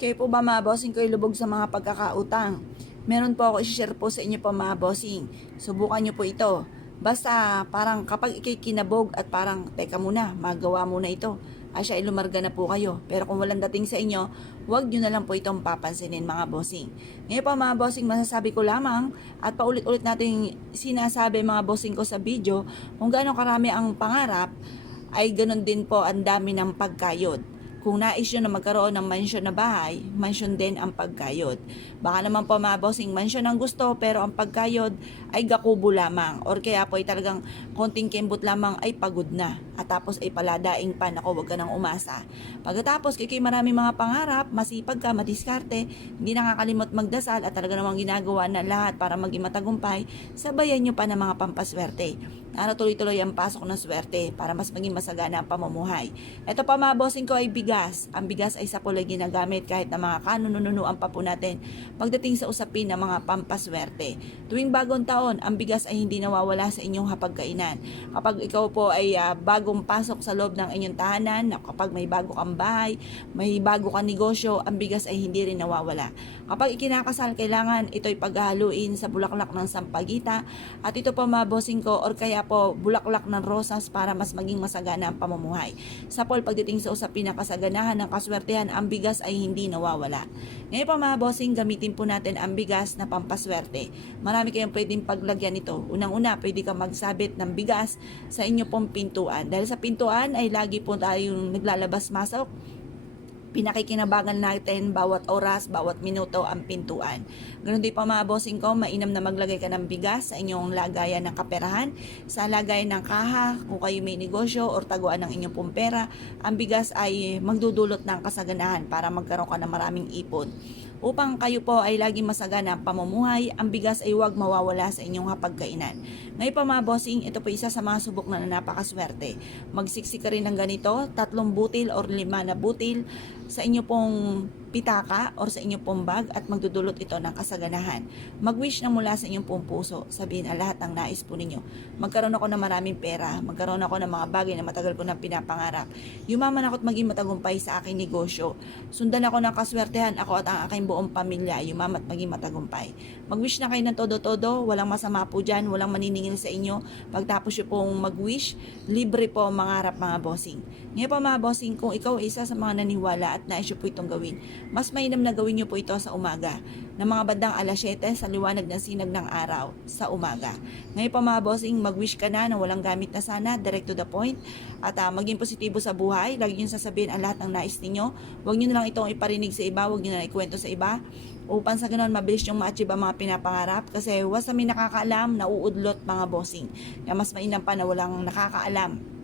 Kayo po ba mga bossing ko lubog sa mga pagkakautang? Meron po ako i-share po sa inyo po mga bossing. Subukan nyo po ito. Basta parang kapag ikay kinabog at parang teka muna, magawa muna ito. Asya ilumarga na po kayo. Pero kung walang dating sa inyo, huwag nyo na lang po itong papansinin mga bossing. Ngayon po mga bossing, masasabi ko lamang at paulit-ulit natin sinasabi mga bossing ko sa video kung gaano karami ang pangarap ay ganun din po ang dami ng pagkayod. Kung nais nyo na magkaroon ng mansyon na bahay, mansyon din ang pagkayod. Baka naman po mga bossing, mansyon ang gusto pero ang pagkayod ay gakubo lamang. Or kaya po ay talagang konting kembot lamang ay pagod na. At tapos ay paladaing pa, naku, wag ka nang umasa. Pagkatapos, kay marami mga pangarap, masipag ka, madiskarte, hindi nakakalimot magdasal at talaga namang ginagawa na lahat para maging matagumpay, sabayan nyo pa ng mga pampaswerte. Ano tuloy-tuloy ang pasok ng swerte para mas maging masagana ang pamumuhay. Ito pa mga bossing ko ay bigas. Ang bigas ay sa pulay ginagamit kahit na mga kanununuan pa po natin pagdating sa usapin ng mga pampaswerte. Tuwing bagong taon, ang bigas ay hindi nawawala sa inyong hapagkainan. Kapag ikaw po ay bagong pasok sa loob ng inyong tahanan, kapag may bago kang bahay, may bago kang negosyo, ang bigas ay hindi rin nawawala. Kapag ikinakasal, kailangan ito'y paghahaluin sa bulaklak ng sampagita at ito po mga bossing ko or kaya po bulaklak ng rosas para mas maging masagana ang pamumuhay. Sa Paul, pagdating sa usapin ng kasaganahan ng kaswertehan, ang bigas ay hindi nawawala. Ngayon po mga bossing, gamitin po natin ang bigas na pampaswerte. Marami kayong pwedeng paglagyan ito. Unang-una, pwede ka magsabit ng bigas sa inyo pong pintuan. Dahil sa pintuan ay lagi po tayong naglalabas-masok. Pinakikinabangan natin bawat oras, bawat minuto ang pintuan. Ganun din pa mga bossing ko, mainam na maglagay ka ng bigas sa inyong lagayan ng kaperahan, sa lagayan ng kaha, kung kayo may negosyo or taguan ng inyong pong pera, ang bigas ay magdudulot ng kasaganahan para magkaroon ka ng maraming ipon. Upang kayo po ay laging masagana ang pamumuhay, ang bigas ay huwag mawawala sa inyong hapagkainan. Ngayon pa mga bossing, ito po isa sa mga subok na napakaswerte. Magsiksik ka rin ng ganito, 3 butil or 5 na butil sa inyo pong pitaka or sa inyo pong bag at magdudulot ito ng kasaganahan. Mag-wish na mula sa inyong pong puso. Sabihin ang lahat ng nais po ninyo. Magkaroon ako ng maraming pera. Magkaroon ako ng mga bagay na matagal ko nang pinapangarap. Yumaman ako at maging matagumpay sa aking negosyo. Sundan ako ng kaswertehan, ako at ang aking buong pamilya. Yumaman at maging matagumpay. Mag-wish na kayo ng todo-todo. Walang masama po dyan. Walang maniningil sa inyo. Pagtapos nyo pong mag-wish, libre po mangarap mga bossing. Ngayon pa mga bossing, kung ikaw isa sa mga naniwala at nais nyo po itong gawin, mas mainam na gawin nyo po ito sa umaga, ng mga bandang alas 7 sa liwanag ng sinag ng araw sa umaga. Ngayon pa mga bossing, mag-wish ka na walang gamit na sana, direct to the point, at maging positibo sa buhay. Lagi nyo sasabihin ang lahat ng nais ninyo. Huwag nyo na lang itong iparinig sa iba, huwag nyo na ikwento sa iba, upang sa ganoon mabilis yung ma-achieve ang mga pinapangarap, kasi wasa may nakakaalam, nauudlot mga bossing. Kaya mas mainam pa na walang nakakaalam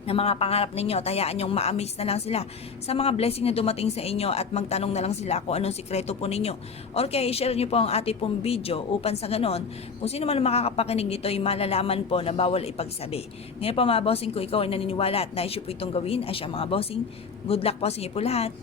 ng mga pangarap ninyo at hayaan nyong ma-amaze na lang sila sa mga blessing na dumating sa inyo at magtanong na lang sila kung anong sikreto po ninyo. Or kaya i-share nyo po ang ating pong video upang sa ganon, kung sino man makakapakinig nito ay malalaman po na bawal ipagsabi. Ngayon po mga bossing, kung ikaw ay naniniwala at nais nyo po itong gawin, ay siya mga bossing, good luck po sa inyo po lahat.